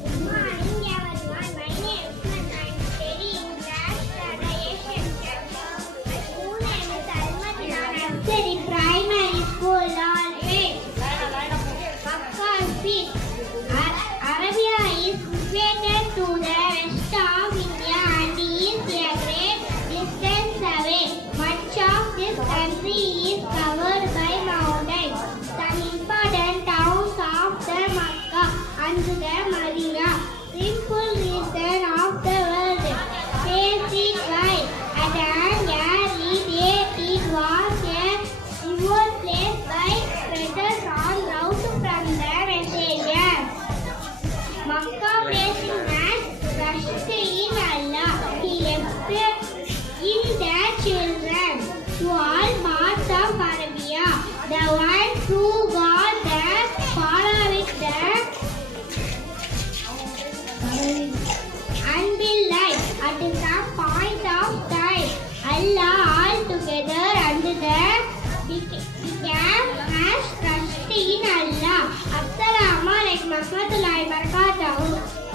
Good morning, everyone. My name is Man. I am studying class Asian chapter. My school name is Almadina. I am studying primary school. All eight. Makkah is Arabia is situated to the west of India and is a great distance away. Much of this country is covered by mountains. Some important towns of the Makkah and the Medina. Simple reason of the world. Basic why. At an early date, it was a remote place by traders on route from the messengers. Makkah blessing has trust in Allah. He left in their children to all parts of Arabia. The one true God, the follow with the until life. At some point of time, Allah altogether and became has trust in Allah. Assalamu alaikum warahmatullahi wabarakatuh.